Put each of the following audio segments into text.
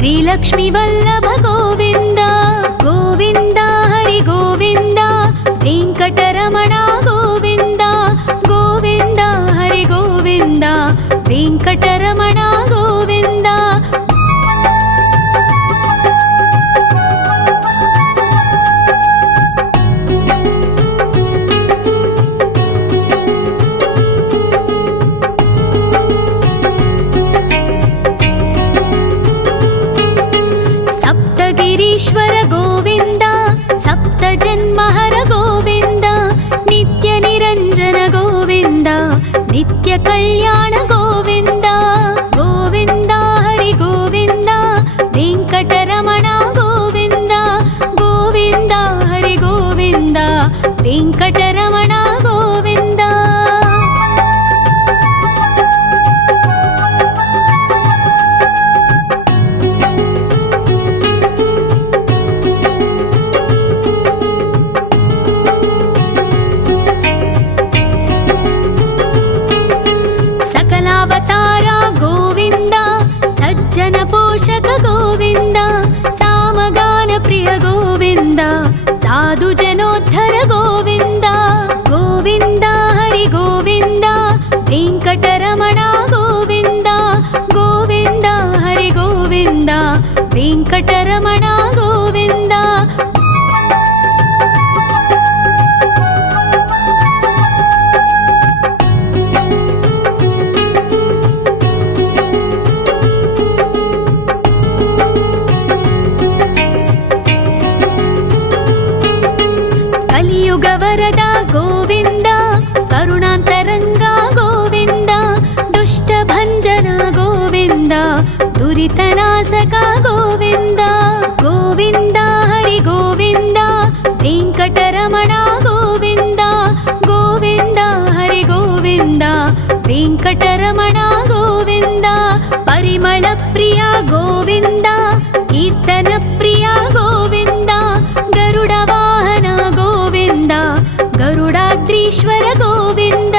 श्रीलक्ष्मी वल्लभ गोविन्द गोविन्द हरि गोविन्द वेङ्कटरमण गोविन्द गोविन्द हरि गोविन्द वेङ्कटरमण गोविन्द ईश्वर गोविन्द सप्तजन्महर गोविन्द नित्य निरञ्जन गोविन्द नित्य कल्याण गोविन्द गोविन्द हरि गोविन्द वेङ्कटरमण गोविन्द गोविन्द हरि गोविन्द वेङ्कटरमण गोविन्द सकलावतारा गोविन्द सज्जन पोषक गोविन्द सामगान प्रिय गोविन्द साधु जनोद्धर गोविन्द गोविन्द हरि गोविन्द वेङ्कटरमण गोविन्द गोविन्द हरि गोविन्द वेङ्कटरमण गोविन्द कलियुगवरदा गोविन्द करुणान्तरङ्गा गोविन्द दुष्टभञ्जना गोविन्द दुरितनाशका गोविन्द गोविन्द हरि गोविन्द वेङ्कटरमण गोविन्द गोविन्द हरि गोविन्द वेङ्कटरमण गोविन्द परिमळ प्रिय गोविन्द कीर्तन प्रिय गोविन्द गरुड वाहन गोविन्द गरुडाद्रीश्वर गोविन्द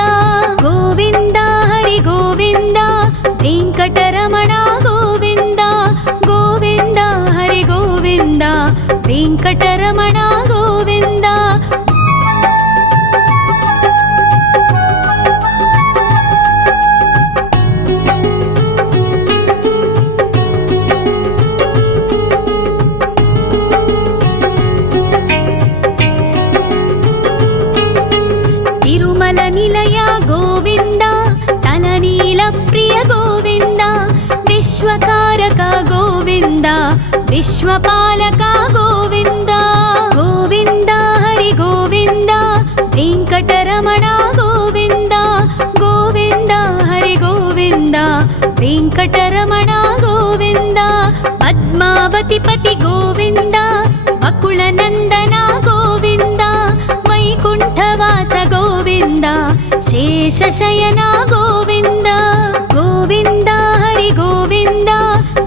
गोविन्द हरि गोविन्द वेङ्कटरमण गोविन्द गोविन्द हरि गोविन्द वेङ्कटरमण गोविन्द तिरुमल निलय गोविन्द तलनील प्रिय गोविन्द विश्वकारक गोविन्द विश्वपालक गोविन्द गोविन्द हरि गोविन्द वेङ्कटरमण गोविन्द गोविन्द हरि गोविन्द वेङ्कटरमण गोविन्द पद्मावतिपति गोविन्द अकुलनन्दन गोविन्द वैकुण्ठवास गोविन्द शेषशयन गोविन्द गोविन्द हरि गोविन्द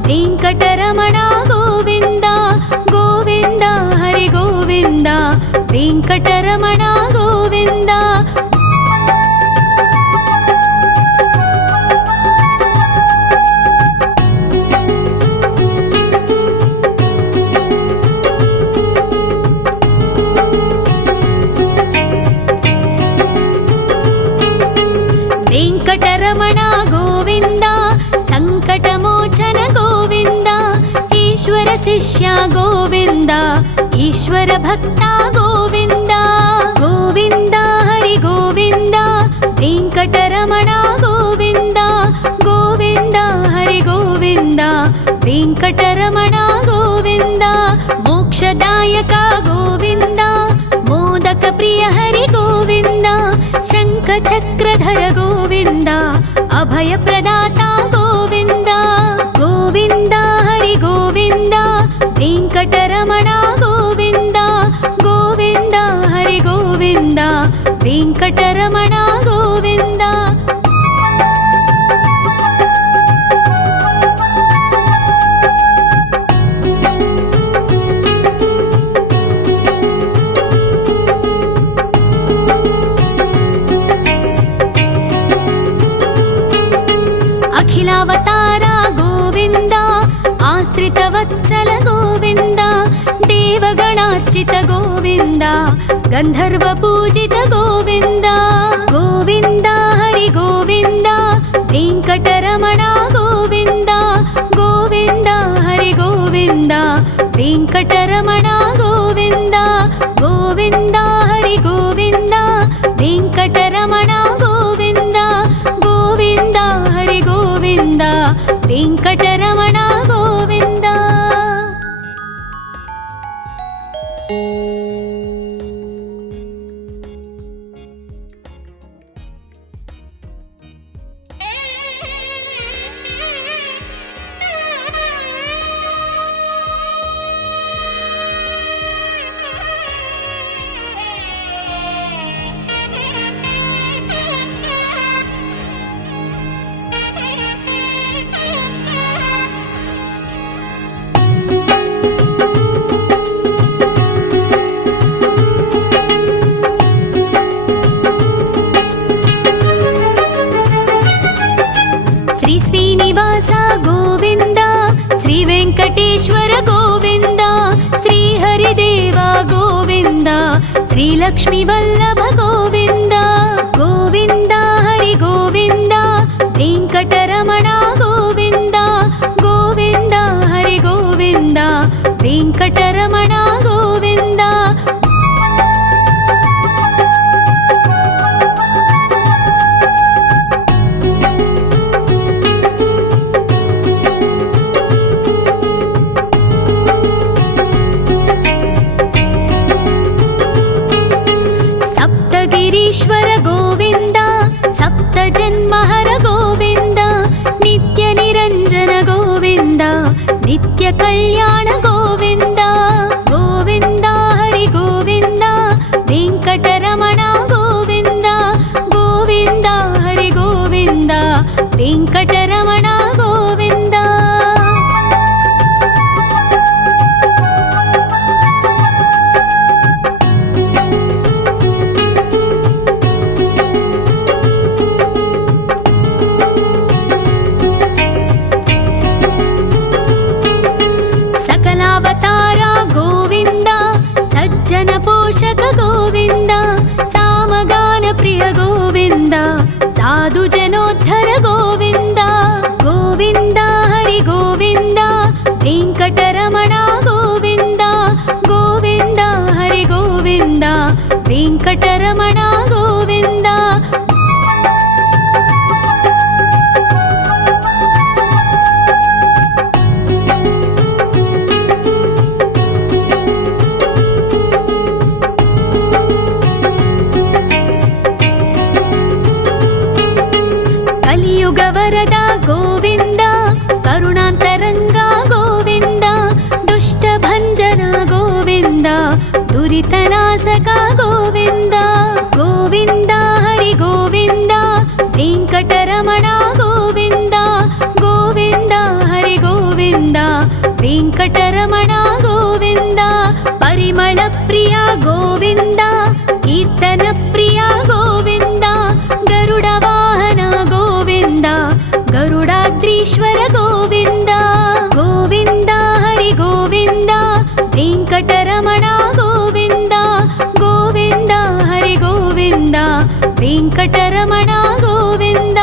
वेङ्कटरमण गोविन्द गोविन्द हरि गोविन्द वेङ्कटरमण गोविन्द वेङ्कटरमण गोविन्द सङ्कटमोचन गोविन्द ईश्वर शिष्य गोविन्द ईश्वर भक्त गोविन्द गोविन्द हरि गोविन्द वेङ्कटरमण गोविन्द गोविन्द हरि गोविन्द वेङ्कटरमण गोविन्द मोक्षदायक गोविन्द मोदक प्रिय हरि गोविन्द शङ्खचक्रधर गोविन्द अभयप्रदाता गोविन्द गोविन्द हरि गोविन्द वेङ्कटरमण गोविन्द गोविन्द हरि गोविन्द वेङ्कटरमण गोविन्द अखिलावतारा गोविन्द आश्रित अमृतवत्सल गोविन्द देवगणार्चित गोविन्द गन्धर्वपूजित गोविन्द गोविन्द हरि गोविन्द वेङ्कटरमण गोविन्द गोविन्द हरि गोविन्द वेङ्कटरमण गोविन्द गोविन्द हरि गोविन्द वेङ्कटरमण गोविन्द गोविन्द हरि गोविन्द वेङ्कटरमण गोविन्द। श्री श्रीनिवास गोविन्द श्री वेङ्कटेश्वर गोविन्द श्री हरिदेव गोविन्द श्री लक्ष्मीवल्लभ गोविन्द गोविन्द हरि गोविन्द वेङ्कटरमण गोविन्द गोविन्द हरि गोविन्द वेङ्कटरमण गोविन्द। सप्तगिरीश्वर गोविन्द सप्तजन्महर गोविन्द नित्यनिरञ्जन गोविन्द नित्यकल्याण गोविन्द गोविन्द हरि गोविन्द वेङ्कटरमण गोविन्द गोविन्द हरि गोविन्द वेङ्कटरमण गोविन्द। सकलावतार गोविन्द सज्जन पोषक गोविन्द सामगान प्रिय गोविन्द साधु जनोद्धर गोविन्द गोविन्द हरि गोविन्द वेङ्कटरमण गोविन्द गोविन्द हरि गोविन्द वेङ्कटरमण गोविन्द। कलियुग वरद गोविन्द करुणान्तरङ्ग गोविन्द दुष्टभञ्जन गोविन्द दुरितनाशक गोविन्द गोविन्द हरि गोविन्द वेङ्कटरमण गोविन्द गोविन्द हरि गोविन्द वेङ्कटरमण गोविन्द। परिमल प्रिय गोविन्द कीर्तन प्रिय गोविन्द गरुड वाहन गोविन्द गरुडाद्रीश्वर गोविन्द गोविन्द हरि गोविन्द वेङ्कटरमण गोविन्द गोविन्द हरि गोविन्द वेङ्कटरमण गोविन्द।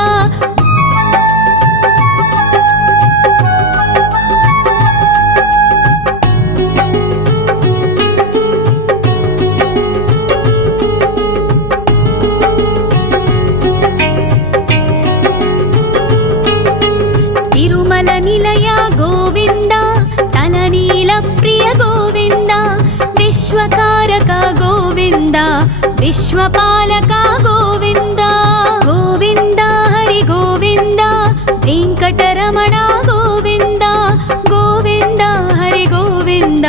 तिरुमल निलय गोविन्द तलनील प्रिय गोविन्द विश्वकारक गोविन्द विश्वपालक गोविन्द गोविन्द हरि गोविन्द वेङ्कटरमण गोविन्द गोविन्द हरि गोविन्द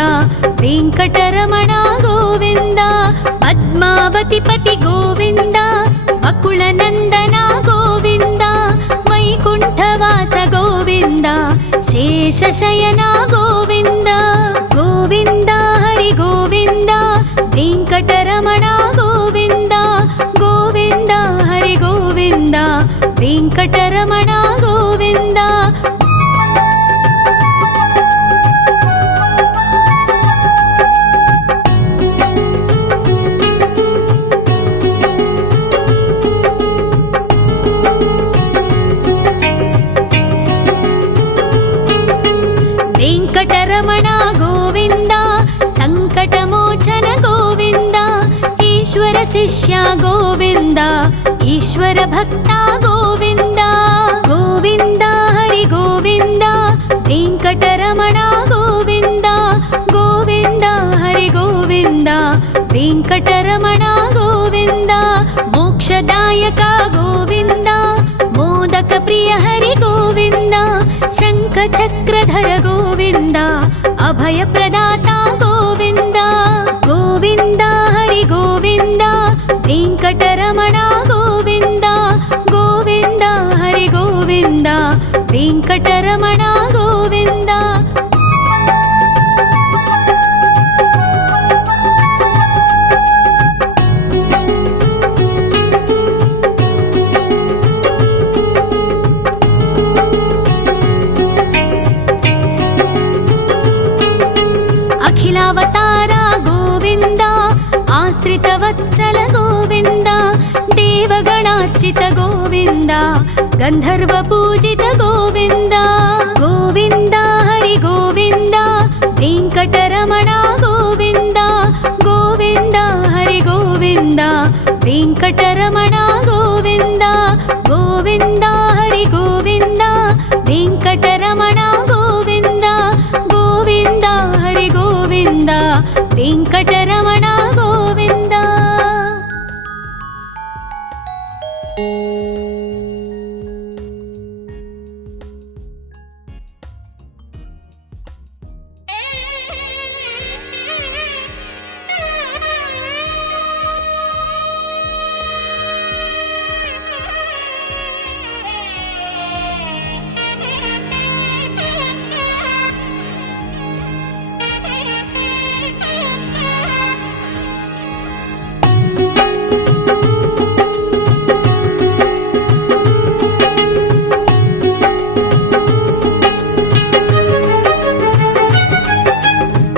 वेङ्कटरमण गोविन्द। पद्मावतिपति गोविन्द अकुलनन्दन गोविन्द वैकुण्ठवास गोविन्द शेषशयन गोविन्द गोविन्द हरि गोविन्द वेङ्कटरमण गोविन्द गोविन्द हरि गोविन्द वेङ्कटरमण गोविन्द। వెంకటరమణ గోవింద సంకటమోచన గోవింద ఈశ్వర శిష్య గోవింద ఈశ్వర భక్త గోవింద గోవింద హరి గోవింద వెంకటరమణ గోవింద గోవింద హరి గోవింద వెంకటరమణ గోవింద మోక్షదాయక గోవింద మోదక ప్రియ హరి గోవింద శంఖ చక్రధర గోవింద అభయ ప్రదాత గోవింద గోవింద హరి గోవింద వెంకటరమణ గోవింద గోవింద హరి గోవింద వెంకటరమణ గోవింద అఖిలావతార గోవింద ఆశ్రితవత్సల గోవింద దేవగణార్చిత గోవింద గంధర్వ పూజిత గోవింద గోవింద హరి గోవింద వెంకటరమణ గోవింద గోవింద హరి గోవింద వెంకటరమణ గోవింద గోవింద హరి గోవింద వెంకటరమణ గోవింద గోవింద హరి గోవింద వెంకటరమణ గోవింద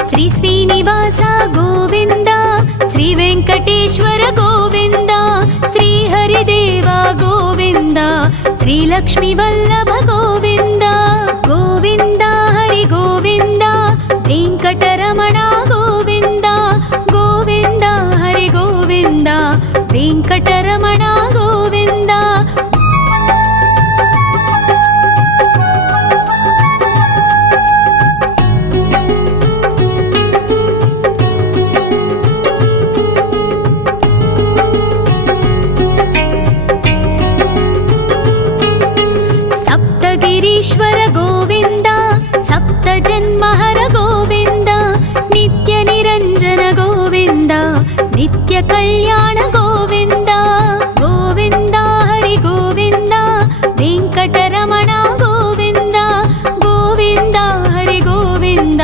శ్రీ శ్రీనివాస గోవింద శ్రీ వెంకటేశ్వర గోవింద శ్రీ హరిదేవ గోవింద శ్రీ లక్ష్మీ వల్లభ గోవింద గోవింద హరి గోవింద వెంకటరమణ గోవింద గోవింద హరి గోవింద వెంకటరమణ గోవింద సప్తగిరీశ్వర గోవింద సప్త జన్మహర గోవింద నిత్య నిరంజన గోవింద నిత్య కళ్యాణ గోవింద గోవింద హరి గోవింద వెంకటరమణ గోవింద గోవింద హరి గోవింద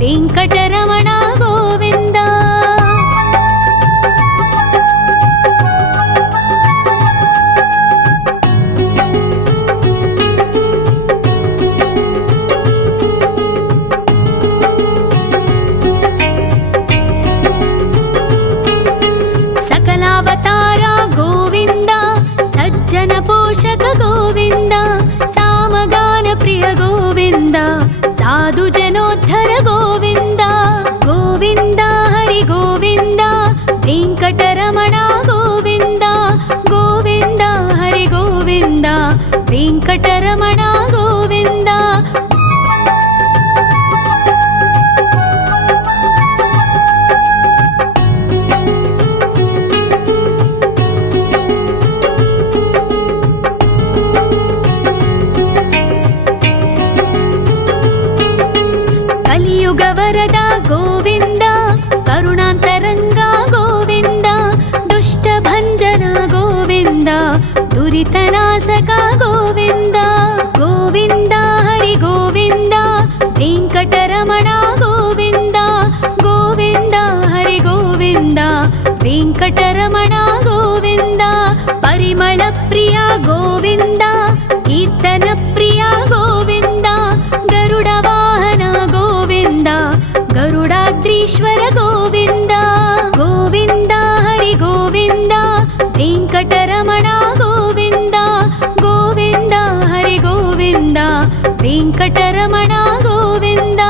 వెంకటరమణ గోవింద సకలావతార గోవింద సజ్జన పోషక గోవింద సామగాన ప్రియ గోవింద సాధు జనోద్ధర గోవింద గోవింద హరి గోవింద వెంకటరమణ గోవింద గోవింద హరి గోవింద వెంకటరమణ గోవింద కలియుగ వరద గోవింద కరుణాంతరంగ గోవింద దుష్ట భంజన గోవింద దురితనాశక గోవింద గోవింద హరి గోవింద వెంకటరమణ గోవింద గోవింద హరి గోవింద వెంకటరమణ గోవింద పరిమళ ప్రియ గోవింద కీర్తన ప్రియ గోవింద గరుడ వాహన గోవింద గరుడాద్రీశ్వర గోవింద గోవింద హరి గోవింద వెంకటరమణ గోవింద గోవింద హరి గోవింద వెంకటరమణ గోవింద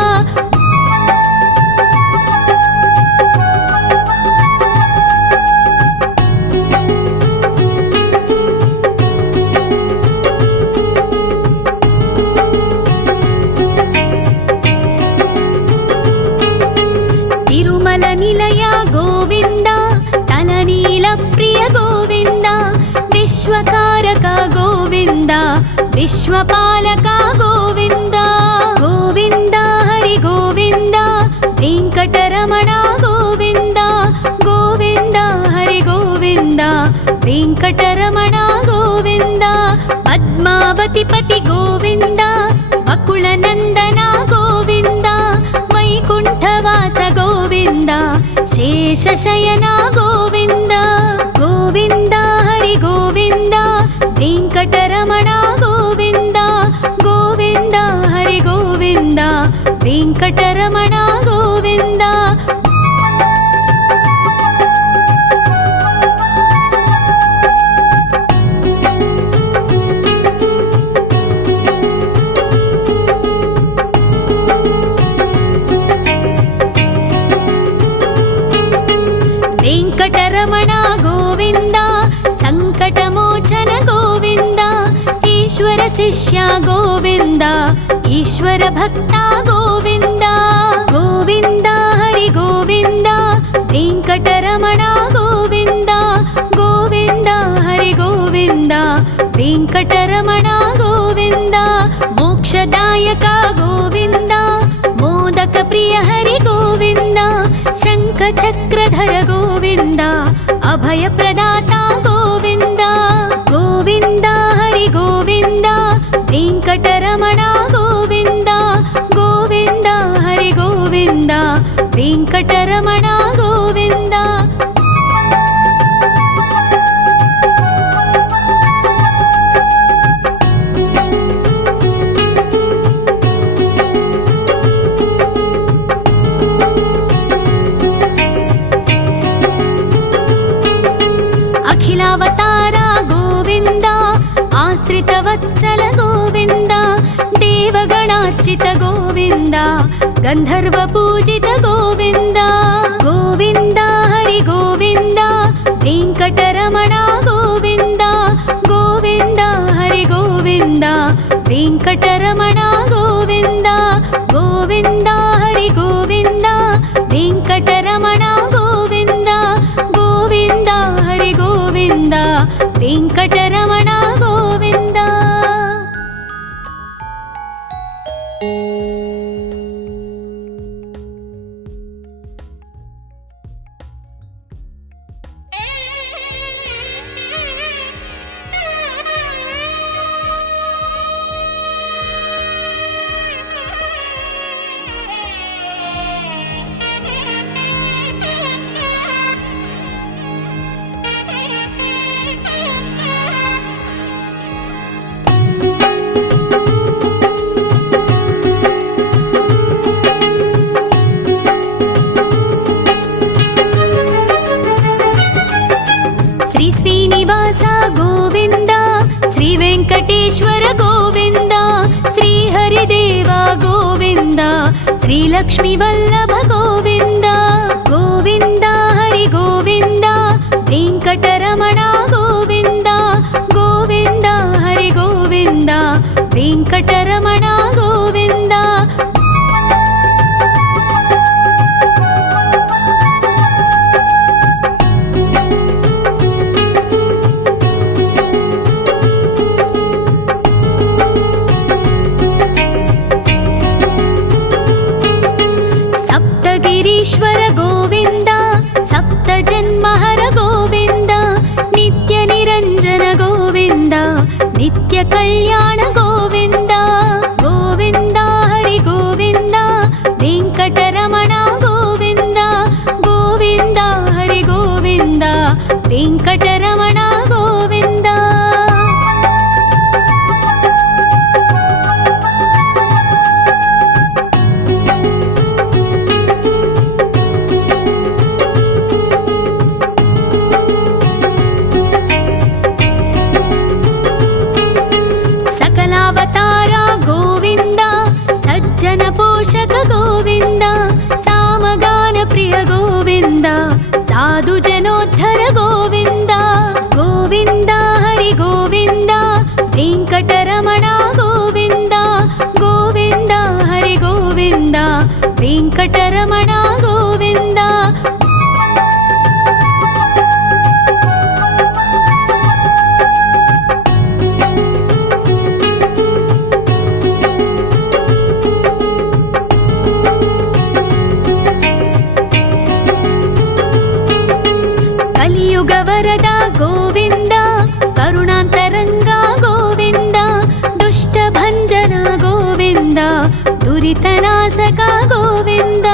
ನಿಲಯ ಗೋವಿಂದ ತಲನೀಲ ಪ್ರಿಯ ಗೋವಿಂದ ವಿಶ್ವಕಾರಕ ಗೋವಿಂದ ವಿಶ್ವಪಾಲಕ ಗೋವಿಂದ ಗೋವಿಂದ ಹರಿ ಗೋವಿಂದ ವೆಂಕಟರಮಣ ಗೋವಿಂದ ಗೋವಿಂದ ಹರಿ ಗೋವಿಂದ ವೆಂಕಟರಮಣ ಗೋವಿಂದ ಪದ್ಮಾವತಿ ಪತಿ ಗೋವಿಂದ ಅಕುಳ ನಂದನ ಗೋವಿಂದ ವೈಕುಂಠವಾಸ ಗೋವಿಂದ ಶೇಷಶಯನ ಗೋವಿಂದ ಗೋವಿಂದ ಹರಿ ಗೋವಿಂದ ವೆಂಕಟರಮಣ ಗೋವಿಂದ ಗೋವಿಂದ ಹರಿ ಗೋವಿಂದ ವೆಂಕಟರಮಣ ಗೋವಿಂದ ವೆಂಕಟರಮಣ ಗೋವಿಂದ ಸಂಕಟಮೋಚನ ಗೋವಿಂದ ಈಶ್ವರ ಶಿಷ್ಯ ಗೋವಿಂದ ಈಶ್ವರ ಭಕ್ತ ಗೋವಿಂದ ಗೋವಿಂದ ಹರಿ ಗೋವಿಂದ ವೆಂಕಟರಮಣ ಗೋವಿಂದ ಗೋವಿಂದ ಹರಿ ಗೋವಿಂದ ವೆಂಕಟರಮಣ ಗೋವಿಂದ ಮೋಕ್ಷದಾಯಕ ಗೋವಿಂದ ಮೋದಕ ಪ್ರಿಯ ಹರಿ ಗೋವಿಂದ ಶಂಖ ಚಕ್ರಧರ ಗೋವಿಂದ ಅಭಯ ಪ್ರದಾತ ಗೋವಿಂದ ಗೋವಿಂದ ಹರಿ ಗೋವಿಂದ ವೆಂಕಟರಮಣ ಗೋವಿಂದ ಗೋವಿಂದ ಹರಿ ಗೋವಿಂದ ವೆಂಕಟರಮಣ ಗೋವಿಂದ ಅಖಿಲಾವತಾರ ಗೋವಿಂದ ಆಶ್ರಿತ ವತ್ಸಲ ಗೋವಿಂದ ದೇವಗಣಾರ್ಚಿತ ಗೋವಿಂದ ಗಂಧರ್ವ ಪೂಜಿತ ಗೋವಿಂದ ಗೋವಿಂದ ಹರಿ ಗೋವಿಂದ ವೆಂಕಟರಮಣ ಗೋವಿಂದ ಗೋವಿಂದ ಹರಿ ಗೋವಿಂದ ವೆಂಕಟರಮಣ ಗೋವಿಂದ ಗೋವಿಂದ ಹರಿ ಗೋವಿಂದ ವೆಂಕಟರಮಣ ಗೋವಿಂದ ಗೋವಿಂದ ಹರಿ ಗೋವಿಂದ ವೆಂಕಟರಮಣ ಗೋವಿಂದ ಶ್ರೀ ಶ್ರೀನಿವಾಸ ಗೋವಿಂದ ಶ್ರೀ ವೆಂಕಟೇಶ್ವರ ಗೋವಿಂದ ಶ್ರೀ ಹರಿದೇವ ಗೋವಿಂದ ಶ್ರೀ ಲಕ್ಷ್ಮೀ ವಲ್ಲಭ ಗೋವಿಂದ ಗೋವಿಂದ ಹರಿ ಗೋವಿಂದ ವೆಂಕಟರಮಣ ಗೋವಿಂದ ಗೋವಿಂದ ಹರಿ ಗೋವಿಂದ ವೆಂಕಟರಮಣ ಗೋವಿಂದ ಸಪ್ತಗಿರೀಶ್ವರ ಗೋವಿಂದ ಸಪ್ತ ಜನ್ಮಹರ ಗೋವಿಂದ ನಿತ್ಯ ನಿರಂಜನ ಗೋವಿಂದ ನಿತ್ಯ ಕಲ್ಯಾಣ ಗೋವಿಂದ ಗೋವಿಂದ ಹರಿ ಗೋವಿಂದ ವೆಂಕಟರಮಣ ಗೋವಿಂದ ಗೋವಿಂದ ಹರಿ ಗೋವಿಂದ ವೆಂಕಟರಮಣ ಗೋವಿಂದ ಸಕಲಾವತಾರ ಗೋವಿಂದ ಸಜ್ಜನ ಪೋಷಕ ಗೋವಿಂದ ಸಾಮಗಾನ ಪ್ರಿಯ ಗೋವಿಂದ ಸಾಧು ಜನೋದ್ಧರ ಗೋವಿಂದ ಗೋವಿಂದ ಹರಿ ಗೋವಿಂದ ವೆಂಕಟರಮಣ ಗೋವಿಂದ ಗೋವಿಂದ ಹರಿ ಗೋವಿಂದ వెంకటరమణ గోవింద. కలియుగ వరద గోవింద, కరుణాంతరంగ గోవింద, దుష్ట భంజన గోవింద, దురితనాశక గోవింద.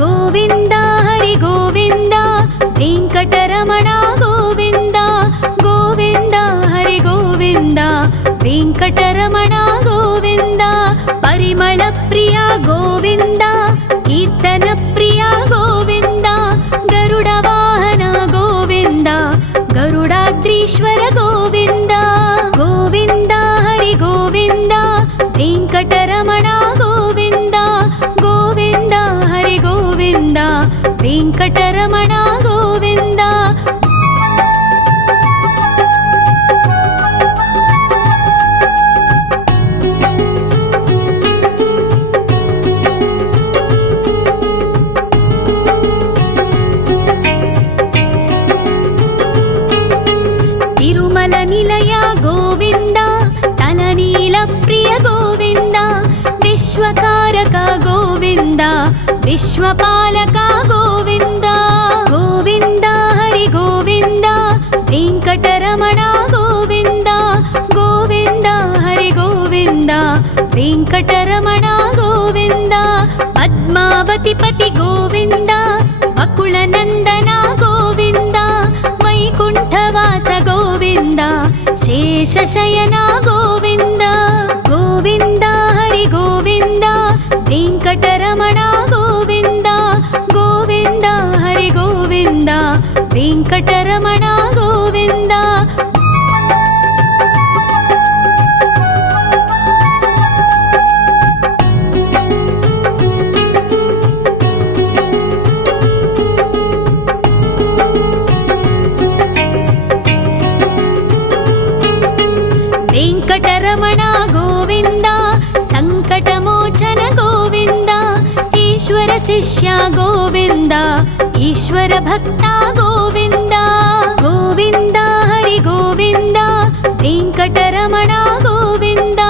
గోవింద హరి గోవింద, వెంకటరమణ గోవింద. గోవింద హరి గోవింద, వెంకటరమణ గోవింద. పరిమళ ప్రియ గోవింద, కీర్తన ప్రియ గోవింద. గరుడ వాహన గోవింద, గరుడాద్రీశ్వర గోవింద. గోవింద హరి గోవింద, వెంకటరమణ గోవింద. గోవింద హరి గోవింద, వెంకటరమణ గోవింద. తిరుమల నిలయ గోవింద, తలనీల ప్రియ గోవింద. విశ్వకారక గోవింద, విశ్వపాలక గోవింద. గోవింద హరి గోవింద, వెంకటరమణ గోవింద. గోవింద హరి గోవింద, వెంకటరమణ గోవింద. పద్మావతి పతి గోవింద, అకుల నందన గోవింద. వైకుంఠవాస గోవింద, శేషశయన గోవింద. గోవింద హరి గోవింద, వెంకటరమణ గోవింద. గోవింద హరి గోవింద, వెంకటరమణ గోవింద. వెంకటరమణ గోవింద, సంకటమోచన గోవింద. ఈశ్వర శిష్య గోవింద, ఈశ్వర భక్త గోవింద. గోవింద హరి గోవింద, వెంకటరమణ గోవింద.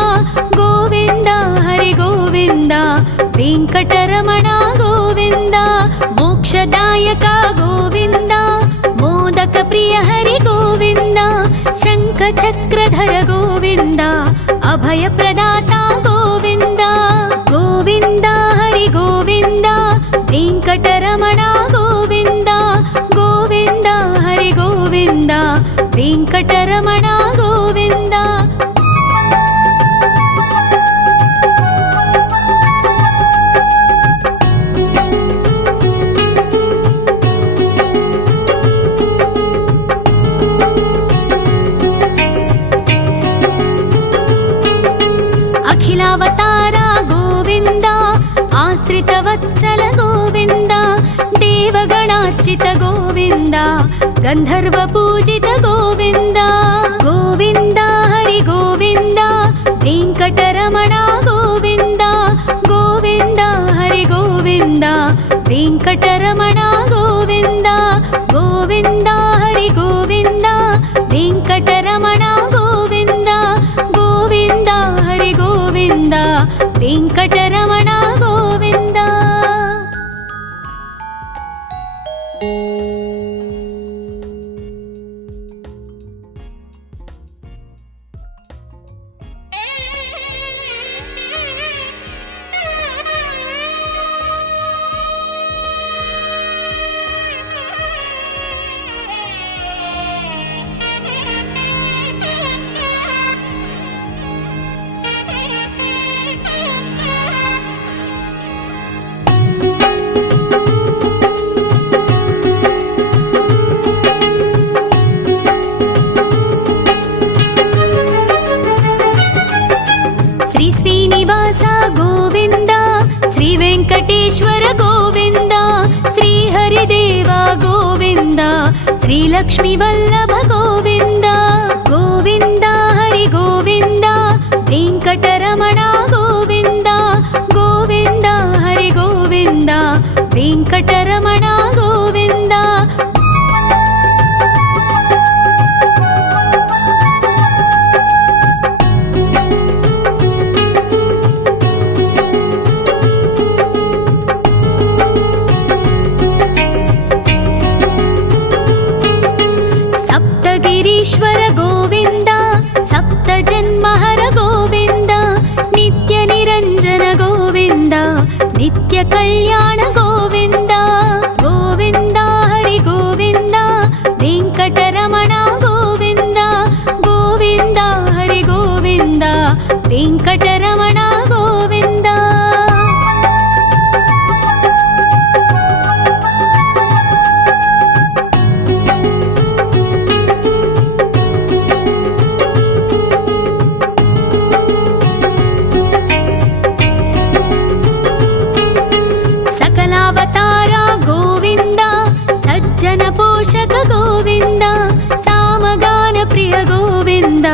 గోవింద హరి గోవింద, వెంకటరమణ గోవింద. మోక్షదాయక గోవింద, మోదక ప్రియ హరి గోవింద. శంఖ చక్రధర గోవింద, అభయ ప్రదాత గోవింద. గోవింద హరి గోవింద, వెంకటరమణ గోవింద. గోవింద హరి గోవింద, వెంకటరమణ గోవింద. అఖిలావతార గోవింద, ఆశ్రిత వత్సల గోవింద. దేవగణార్చిత గోవింద, గంధర్వ పూజిత గోవింద. గోవింద హరి గోవింద, వెంకటరమణ గోవింద. గోవింద హరి గోవింద, వెంకటరమణ గోవింద. గోవింద హరి గోవింద, వెంకటరమణ గోవింద. గోవింద హరి గోవింద, వెంకటరమణ గోవింద. శ్రీనివాస గోవింద, శ్రీ వెంకటేశ్వర గోవింద. శ్రీహరిదేవ గోవింద, శ్రీలక్ష్మీ వల్లభ గోవింద. గోవింద హరి గోవింద, వెంకటరమణ గోవింద. గోవింద హరి గోవింద, ಗೋವಿಂದ ವೆಂಕಟರಮಣ ಗೋವಿಂದ. ಸಪ್ತಗಿರೀಶ್ವರ ಗೋವಿಂದ ಸಪ್ತ ಜನ್ಮಹರ ಗೋವಿಂದ ನಿತ್ಯ ನಿರಂಜನ ಗೋವಿಂದ ನಿತ್ಯ ಕಲ್ಯಾಣ ಗೋವಿಂದ. ಗೋವಿಂದ ಹರಿ ಗೋವಿಂದ ವೆಂಕಟರಮಣ ಗೋವಿಂದ. ಗೋವಿಂದ ಹರಿ ಗೋವಿಂದ ವೆಂಕಟರಮಣ ಗೋವಿಂದ. ಅವತಾರ ಗೋವಿಂದ ಸಜ್ಜನ ಪೋಷಕ ಗೋವಿಂದ ಸಾಮಗಾನ ಪ್ರಿಯ ಗೋವಿಂದ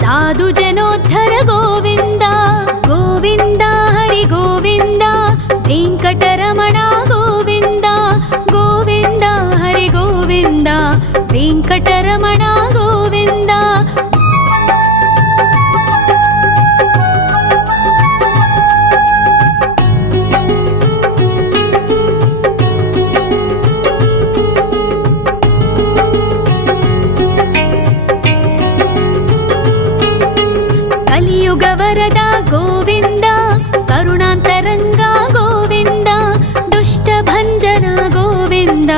ಸಾಧು ಜನೋದ್ಧರ ಗೋವಿಂದ. ಗೋವಿಂದ ಹರಿ ಗೋವಿಂದ ವೆಂಕಟರಮಣ ಗೋವಿಂದ. ಗೋವಿಂದ ಹರಿ ಗೋವಿಂದ ವೆಂಕಟರಮಣ ಗೋವಿಂದ. ಕಲಿಯುಗ ವರದ ಗೋವಿಂದ ಕರುಣಾಂತರಂಗ ಗೋವಿಂದ ದುಷ್ಟ ಭಂಜನ ಗೋವಿಂದ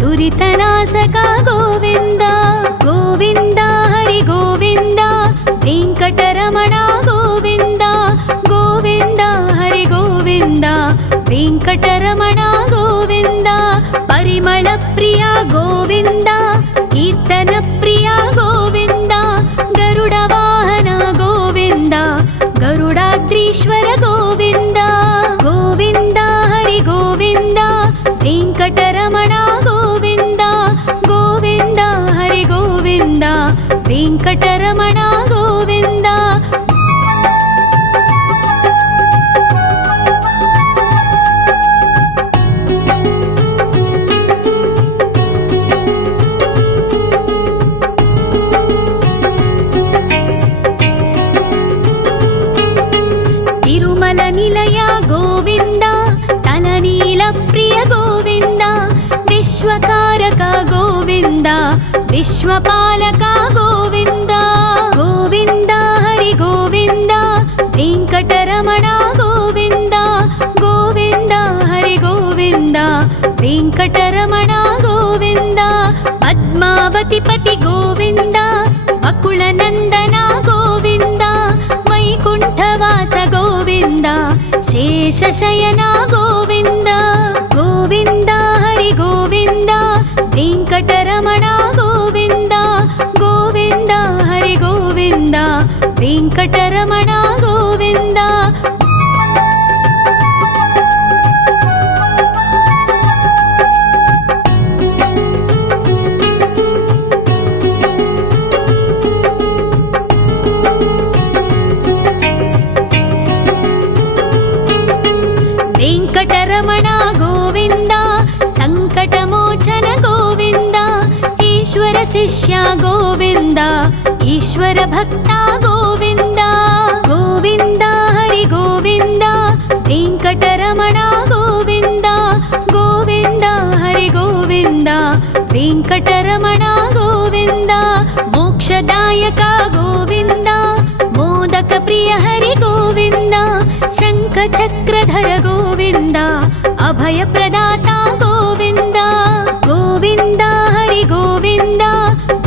ದುರಿತನಾಶಕ ಗೋವಿಂದ. ಗೋವಿಂದ ಹರಿ ಗೋವಿಂದ ವೆಂಕಟರಮಣ ಗೋವಿಂದ. ಗೋವಿಂದ ಹರಿ ಗೋವಿಂದ ವೆಂಕಟರಮಣ ಗೋವಿಂದ. ಪರಿಮಳ ಪ್ರಿಯ ಗೋವಿಂದ ಕೀರ್ತನ ಪ್ರಿಯ ಗೋವಿಂದ. ಗರುಡ ವಾಹನ ಗೋವಿಂದ ಗರುಡಾದ್ರೀಶ್ವರ ಗೋವಿಂದ. ಗೋವಿಂದ ಹರಿ ಗೋವಿಂದ ವೆಂಕಟರಮಣ ಗೋವಿಂದ. ಗೋವಿಂದ ಹರಿ ಗೋವಿಂದ ವೆಂಕಟರಮಣ ಗೋವಿಂದ. ತಿರುಮಲ ನಿಲಯ ಗೋವಿಂದ ತಲನೀಲ ಪ್ರಿಯ ಗೋವಿಂದ. ವಿಶ್ವಕಾರಕ ಗೋವಿಂದ ವಿಶ್ವಪಾಲಕ ಗೋವಿಂದ. ಗೋವಿಂದ ಹರಿ ಗೋವಿಂದ ವೆಂಕಟರಮಣ ಗೋವಿಂದ. ಗೋವಿಂದ ಹರಿ ಗೋವಿಂದ ವೆಂಕಟರಮಣ ಗೋವಿಂದ. ಪದ್ಮಾವತಿ ಪತಿ ಗೋವಿಂದ ಅಕುಳ ನಂದನ ಗೋವಿಂದ. ವೈಕುಂಠವಾಸ ಗೋವಿಂದ ಶೇಷಶಯನ ಗೋವಿಂದ. ಗೋವಿಂದ ಹರಿ ಗೋವಿಂದ ವೆಂಕಟರಮಣ ಗೋವಿಂದ. ಗೋವಿಂದ ಹರಿ ಗೋವಿಂದ ವೆಂಕಟರಮಣ ಗೋವಿಂದ. ವೆಂಕಟರಮಣ ಗೋವಿಂದ ಸಂಕಟಮೋಚನ ಗೋವಿಂದ. ಈಶ್ವರ ಶಿಷ್ಯ ಗೋವಿಂದ ಈಶ್ವರ ಭಕ್ತ ಗೋವಿಂದ. ಗೋವಿಂದ ಹರಿ ಗೋವಿಂದ ವೆಂಕಟರಮಣ ಗೋವಿಂದ. ಗೋವಿಂದ ಹರಿ ಗೋವಿಂದ ವೆಂಕಟರಮಣ ಗೋವಿಂದ. ಮೋಕ್ಷದಾಯಕ ಗೋವಿಂದ ಮೋದಕ ಪ್ರಿಯ ಹರಿ ಗೋವಿಂದ. ಶಂಖ ಚಕ್ರಧರ ಗೋವಿಂದ ಅಭಯ ಪ್ರದಾತ ಗೋವಿಂದ. ಗೋವಿಂದ ಹರಿ ಗೋವಿಂದ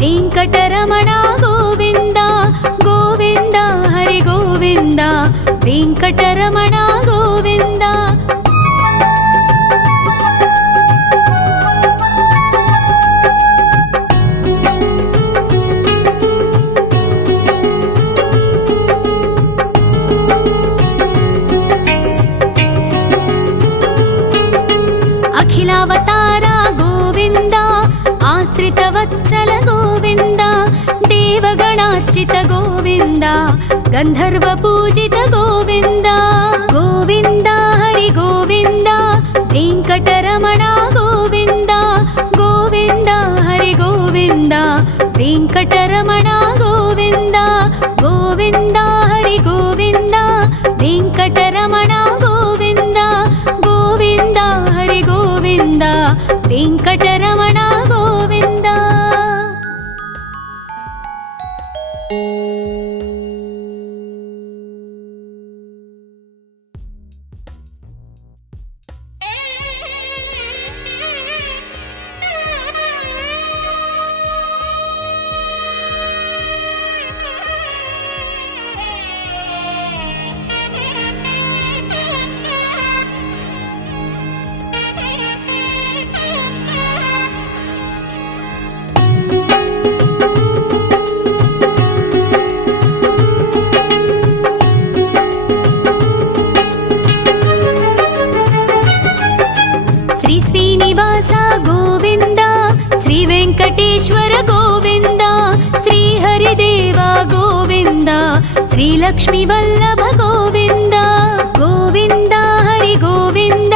ವೆಂಕಟರಮಣ ಗೋವಿಂದ. ಗೋವಿಂದ ಹರಿ ಗೋವಿಂದ ವೆಂಕಟರಮಣ ಗೋವಿಂದ. ಅಖಿಲಾವತಾರ ಗೋವಿಂದ ಆಶ್ರಿತ ವತ್ಸಲ ಗೋವಿಂದ. ದೇವಗಣಾರ್ಚಿತ ಗೋವಿಂದ ಗಂಧರ್ವ ಪೂಜಿತ ಗೋವಿಂದ. ಗೋವಿಂದ ಹರಿ ಗೋವಿಂದ వెంకటరమణ గోవింద గోవింద హరి గోవింద వెంకటరమణ గోవింద గోవింద హరి గోవింద వెంకటరమణ గోవింద గోవింద హరి గోవింద వెంకటరమణ గోవింద. శ్రీ శ్రీనివాస గోవింద శ్రీ వెంకటేశ్వర గోవింద శ్రీ హరిదేవ గోవింద శ్రీ లక్ష్మీ వల్లభ గోవింద గోవింద హరి గోవింద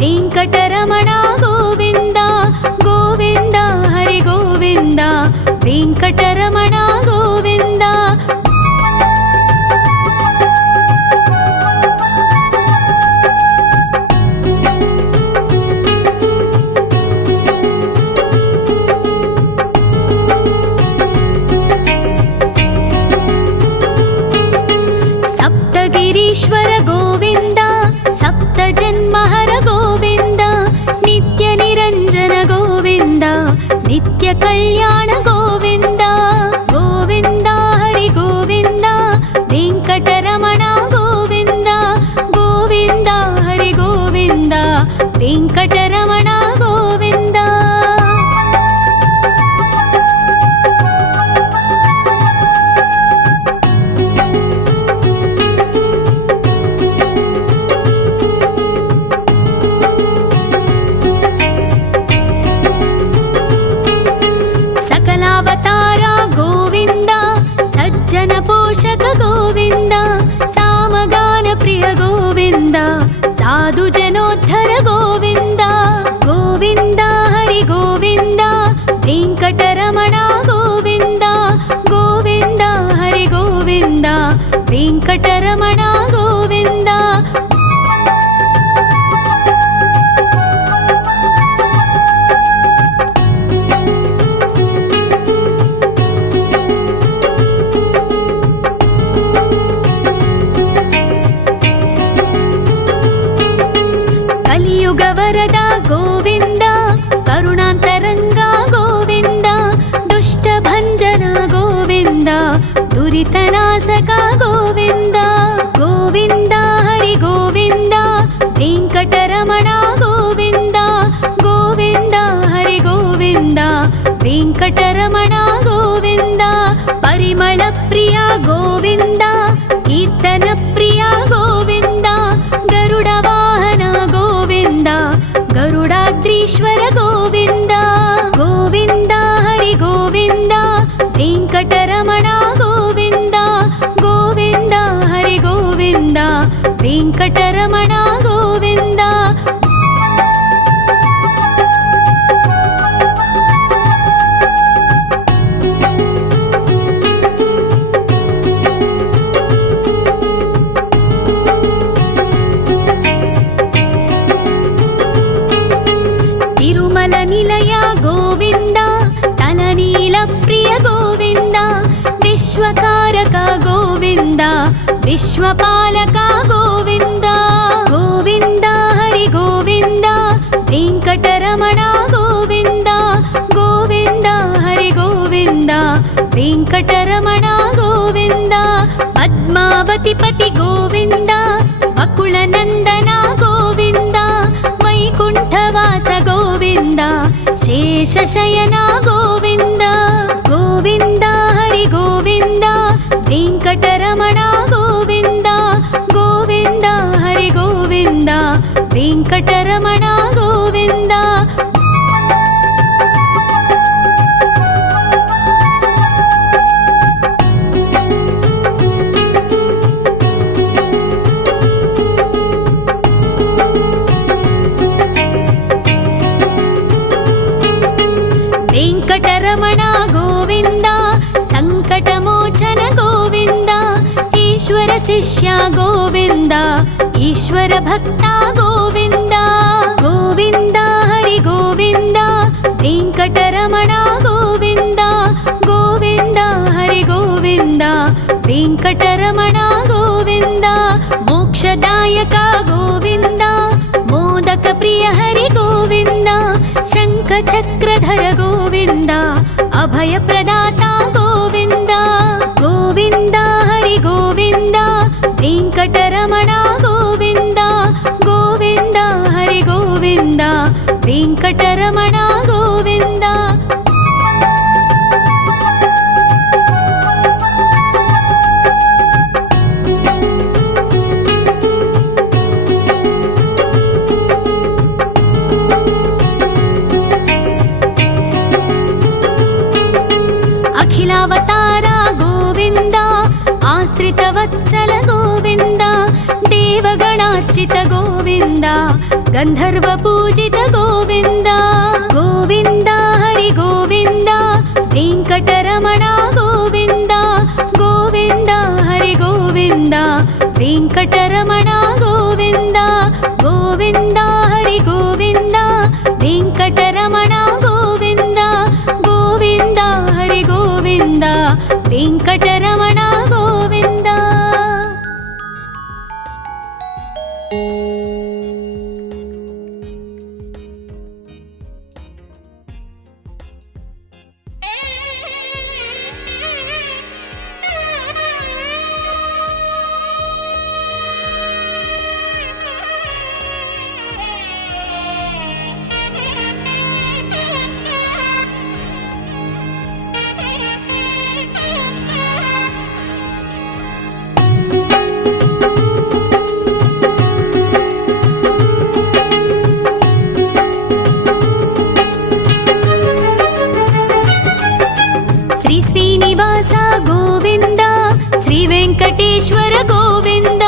వెంకటరమణ గోవింద గోవింద హరి గోవింద వెంకటరమణ గోవింద. సప్తగిరీశ్వర గోవింద సప్త జన్మహర గోవింద నిత్య నిరంజన గోవింద నిత్య కళ్యాణ గోవింద గోవింద హరి గోవింద వెంకటరమణ గోవింద గోవింద హరి గోవింద వెంకటరమణ గోవింద. సకలావతార గోవింద సజ్జన పోషక గోవింద సామగాన ప్రియ గోవింద సాధు జనోద్ధర గోవింద గోవింద హరి గోవింద వెంకటరమణ గోవింద గోవింద హరి గోవింద వెంకటరమణ గోవింద. కలియుగ వరద గోవింద కరుణాంతరంగ గోవింద దుష్ట భంజన గోవింద దురితనాశక గోవింద గోవింద హరి గోవింద వెంకటరమణ గోవింద గోవింద హరి గోవింద వెంకటరమణ గోవింద. పరిమళ ప్రియ గోవింద కీర్తన ప్రియ గోవింద గరుడ వాహన గోవింద గరుడాద్రీశ్వర గోవింద గోవింద హరి గోవింద వెంకటరమణ గోవింద గోవింద హరి గోవింద వెంకటరమణ గోవింద. తిరుమల నిలయ గోవింద తలనీల ప్రియ గోవింద విశ్వకారక గోవింద విశ్వపాలక గోవింద గోవింద హరి గోవింద వెంకటరమణ గోవింద గోవింద హరి గోవింద వెంకటరమణ గోవింద. పద్మావతిపతి గోవింద అకుల నందన గోవింద వైకుంఠవాస గోవింద శేషశయన గోవింద గోవింద హరి గోవింద వెంకటరమణ గోవింద గోవింద హరి గోవింద వెంకటరమణ గోవింద. వెంకటరమణ గోవింద సంకటమోచన గోవింద ఈశ్వర శిష్య గోవింద ఈశ్వర భక్త గోవింద గోవింద హరి గోవింద వెంకటరమణ గోవింద గోవింద హరి గోవింద వెంకటరమణ గోవింద మోక్షదాయక గోవింద మోదక ప్రియ హరి గోవింద శంఖ చక్రధర గోవింద అభయ ప్రదాత గోవింద గోవింద హరి గోవింద వెంకటరమణ గోవింద గోవింద హరి గోవింద వెంకటరమణ గోవింద అఖిలావతార గోవింద ఆశ్రితవత్సల గోవింద దేవగణార్చిత గోవింద గంధర్వ పూజిత గోవింద గోవింద హరి గోవింద వెంకటరమణ గోవింద గోవింద హరి గోవింద వెంకటరమణ గోవింద గోవింద హరి గోవింద వెంకటరమణ గోవింద గోవింద హరి గోవింద వెంకటరమణ గోవింద శ్రీ శ్రీనివాస గోవింద శ్రీ వెంకటేశ్వర గోవింద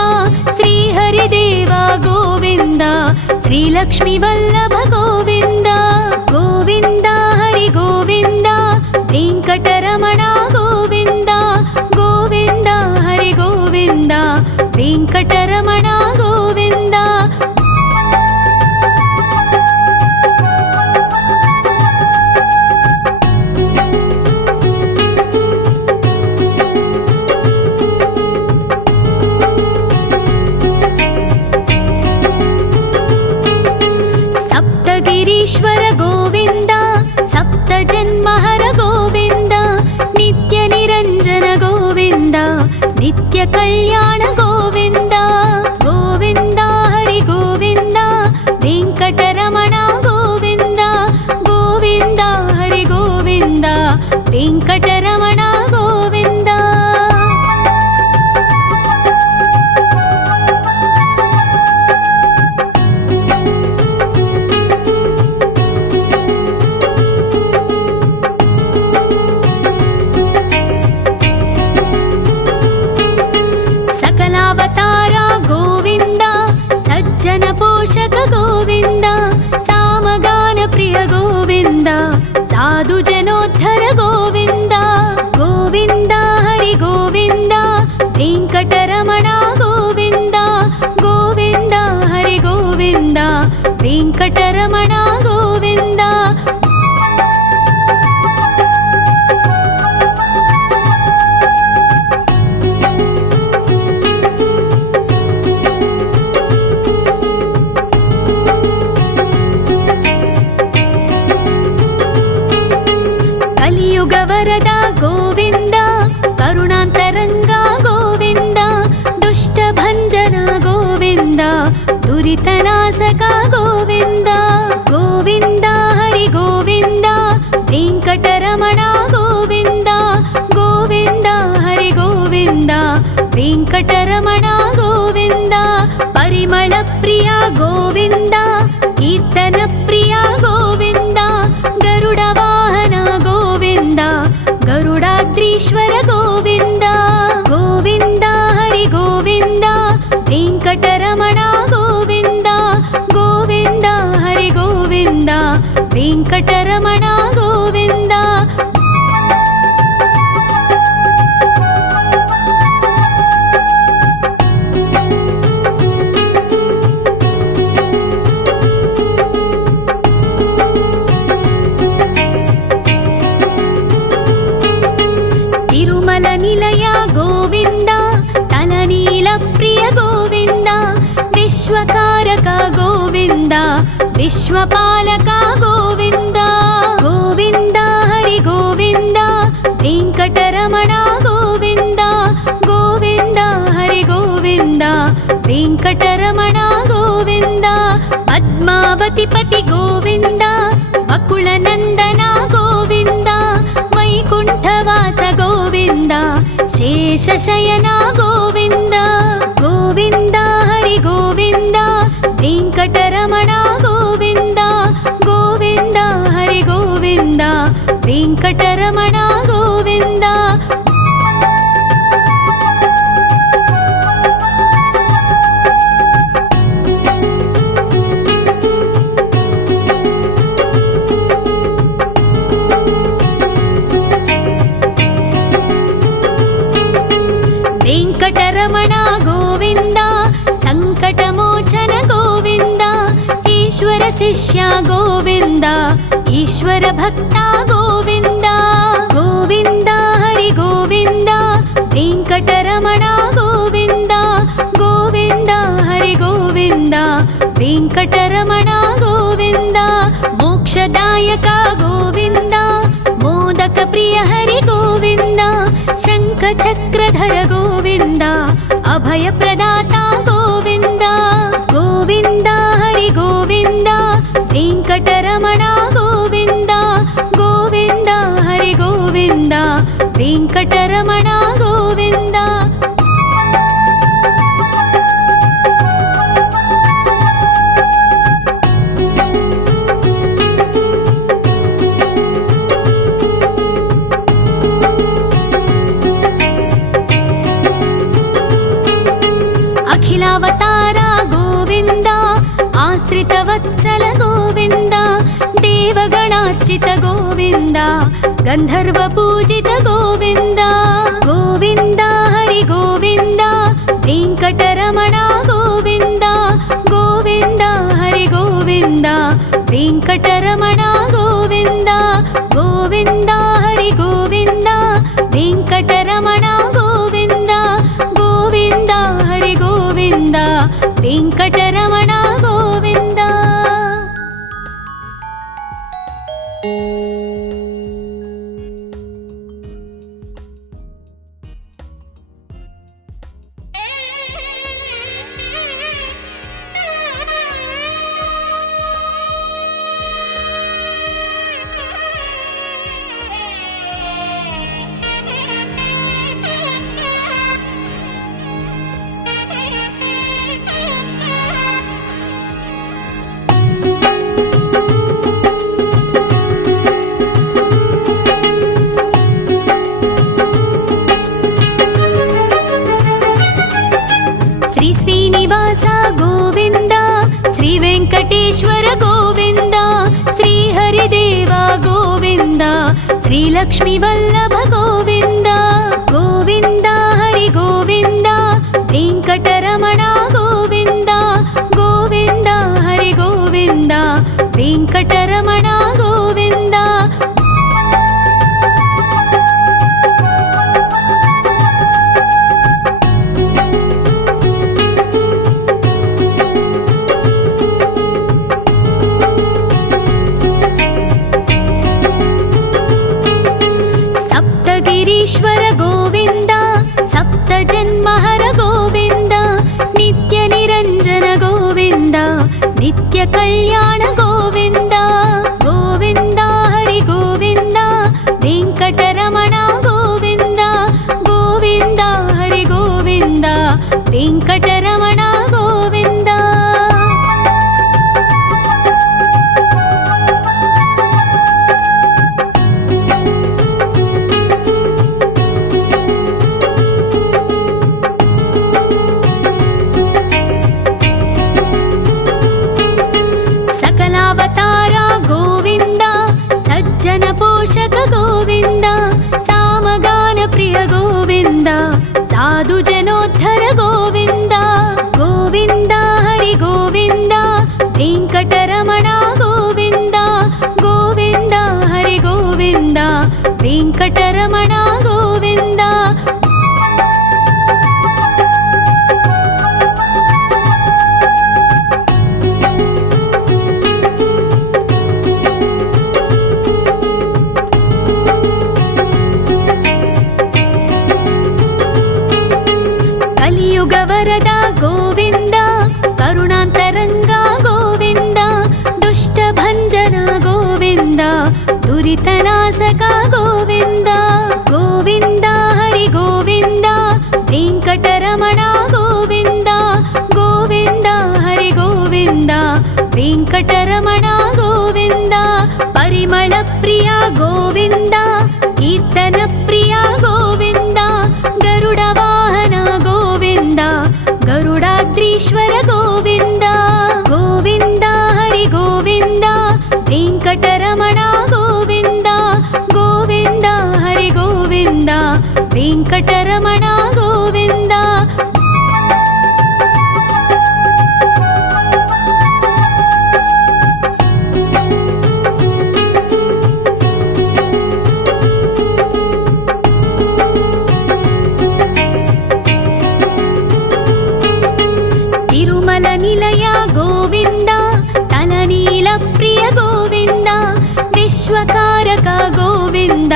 శ్రీ హరిదేవ గోవింద శ్రీ లక్ష్మీ వల్లభ గోవింద గోవింద హరి గోవింద వెంకటరమణ గోవింద గోవింద హరి గోవింద వెంకటరమణ గోవింద సప్తగిరీశ్వర గోవింద సప్త జన్మహర గోవింద నిత్య నిరంజన గోవింద నిత్య కళ్యాణ గోవింద గోవింద హరి గోవింద వెంకటరమణ గోవింద గోవింద హరి గోవింద వెంకటరమణ గోవింద సకలావతార గోవింద సజ్జన పోషక గోవింద సామగాన ప్రియ గోవింద సాధు జనోద్ధర గోవింద గోవింద హరి గోవింద వెంకటరమణ గోవింద గోవింద హరి గోవింద వెంకటరమణ గోవింద కలియుగ వరద గోవింద కరుణాంతరంగ గోవింద దుష్ట భంజన గోవింద దురితనాశక గోవింద గోవింద హరి గోవింద వెంకటరమణ గోవింద గోవింద హరి గోవింద వెంకటరమణ గోవింద పరిమళ ప్రియ గోవింద కీర్తన ప్రియ గోవింద గరుడ వాహన గోవింద గరుడాద్రీశ్వర గోవింద గోవింద హరి గోవింద వెంకటరమణ గోవింద గోవింద హరి గోవింద వెంకటరమణ గోవింద विश्वकारक गोविन्द विश्वपालक गोविन्द गोविन्द हरि गोविन्द वेङ्कटरमण गोविन्द गोविन्द हरि गोविन्द वेङ्कटरमण गोविन्द पद्मावतिपति गोविन्द अकुलनन्दन गोविन्द वैकुण्ठवास गोविन्द शेषशयन गोविन्द गोविन्द हरि गोविन्द वेङ्कटरमण गोविन्द गोविन्द हरि गोविन्द वेङ्कटरमण गोविन्द वेङ्कटरमण गोविन्द सङ्कटमोचन गोविन्द ईश्वर शिष्य गोविन्द ईश्वर भक्ता गोविन्द गोविन्द हरि गोविन्द वेङ्कटरमण गोविन्द गोविन्द हरि गोविन्द वेङ्कटरमण गोविन्द मोक्षदायक गोविन्द मोदक प्रिय हरि गोविन्द शङ्खचक्रधर गोविन्द अभयप्रदाता गोविन्द गोविन्द हरि गोविन्द वेङ्कटरमण गोविन्द गोविन्द हरि गोविन्द वेङ्कटरमण गोविन्द अखिलावतार गोविन्द आश्रितवत्सल गोविन्द देवगणार्चित गोविन्द गन्धर्वपूजित गोविन्द गोविन्द हरि गोविन्द वेङ्कटरमण गोविन्द गोविन्द हरि गोविन्द वेङ्कटरमण गोविन्द गोविन्द हरि गोविन्द वेङ्कटरमण गोविन्द गोविन्द हरि गोविन्द वेङ्कटरमण गोविन्द श्री श्रीनिवास गोविन्द श्री वेङ्कटेश्वर गोविन्द श्री हरिदेव गोविन्द श्री लक्ष्मीवल्लभ गोविन्द गोविन्द हरि गोविन्द वेङ्कटरमण गोविन्द गोविन्द हरि गोविन्द वेङ्कटरमण गोविन्द सप्तगिरीश्वर गोविन्द सप्तजन्महर गोविन्द नित्यनिरञ्जन गोविन्द नित्यकल्याण गोविन्द गोविन्द हरि गोविन्द वेङ्कटरमण गोविन्द गोविन्द हरि गोविन्द वेङ्कटरमण गोविन्द सकल दुरितनाशक गोविन्द गोविन्द हरि गोविन्द वेङ्कटरमण गोविन्द गोविन्द हरि गोविन्द वेङ्कटरमण गोविन्द परिमल प्रिय गोविन्द कीर्तन प्रिय गोविन्द गरुड वाहन गोविन्द गरुडाद्रीश्वर गोविन्द गोविन्द हरि गोविन्द वेङ्कटरमण गोविन्द गोविन्द हरि गोविन्द वेङ्कटरमण गोविन्द तिरुमल निलय गोविन्द तलनील प्रिय गोविन्द विश्वकारक गोविन्द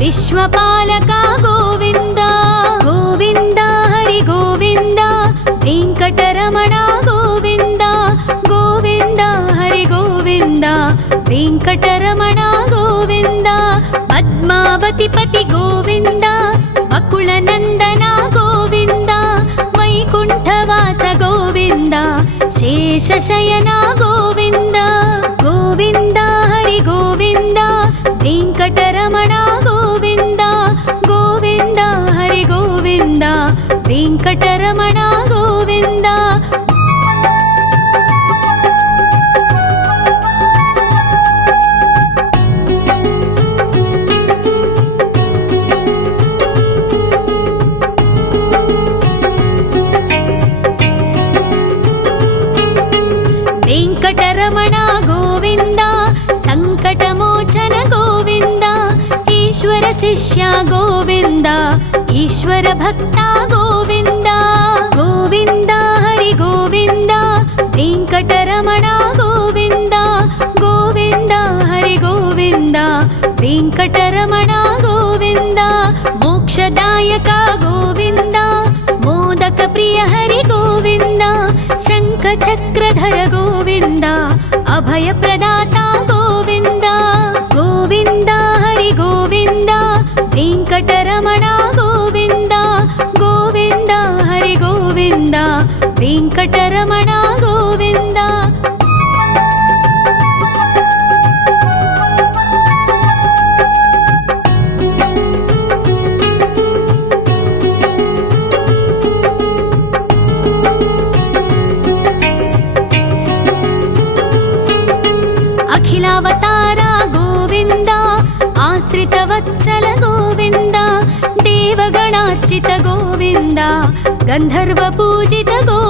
विश्वपालक गोविन्द गोविन्द हरि गोविन्द वेङ्कटरमण गोविन्द गोविन्द हरि गोविन्द वेङ्कटरमण गोविन्द पद्मावति पति गोविन्द अकुलनन्दन गोविन्द वैकुण्ठवास गोविन्द शेषशयन गोविन्द गोविन्द हरि गोविन्द वेङ्कटरमण गोविन्द गोविन्द हरि गोविन्द वेङ्कटरमण गोविन्द वेङ्कटरमण गोविन्द सङ्कटमोचन गोविन्द ईश्वर शिष्य गोविन्द ईश्वर भक्त गोविन्द गोविन्द हरि गोविन्द वेङ्कटरमण गोविन्द गोविन्द हरि गोविन्द वेङ्कटरमण गोविन्द मोक्षदायक गोविन्द मोदक प्रिय हरि गोविन्द शङ्खचक्रधर गोविन्द अभयप्रदाता गोविन्द गोविन्द हरि गोविन्द वेङ्कटरमण गोविन्द गोविन्द हरि गोविन्द वेङ्कटरमण गोविन्द अखिलावतार गोविन्द आश्रितवत्सल गोविन्द देवगणार्चित गोविन्द गन्धर्वपूजित गोविन्द